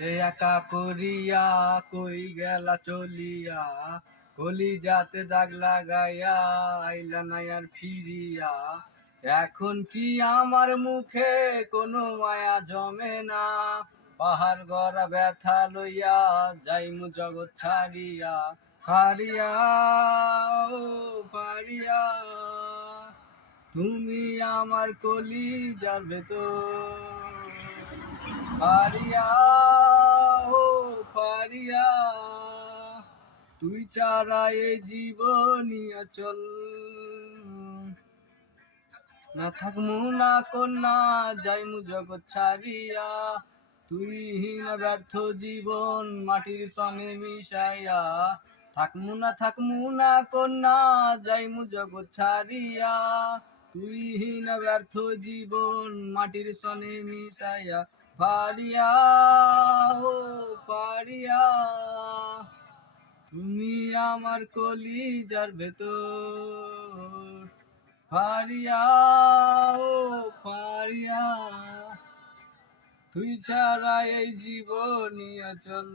এ একা করিয়া কই গেলা চলিয়া, কলিজাতে দাগ লাগাইয়া আইলা না আর ফিরিয়া। এখন কি আমার মুখে কোনো মায়া জমে না, পাহাড় গড়া ব্যথা লইয়া যাইমু জগৎ ছাড়িয়া। হারিয়া ও পারিয়া, তুমি আমার কলিজার ভেতর। পারিয়া ও পারিয়া, তুই ছাড়া এই জীবনই অচল। না থাকমু না কন্যা যাইমু জগৎ ছাড়িয়া, তুই হীন ব্যর্থ জীবন মাটির সনে মিশাইয়া। থাকমু না কন্যা যাইমু জগৎ ছাড়িয়া, তুই হীন ব্যর্থ জীবন মাটির সনে মিশাইয়া। পারিয়া ও পারিয়া, তুমি আমার কলিজার ভেতর। পারিয়া ও পারিয়া, তুই ছাড়া এই জীবনই অচল।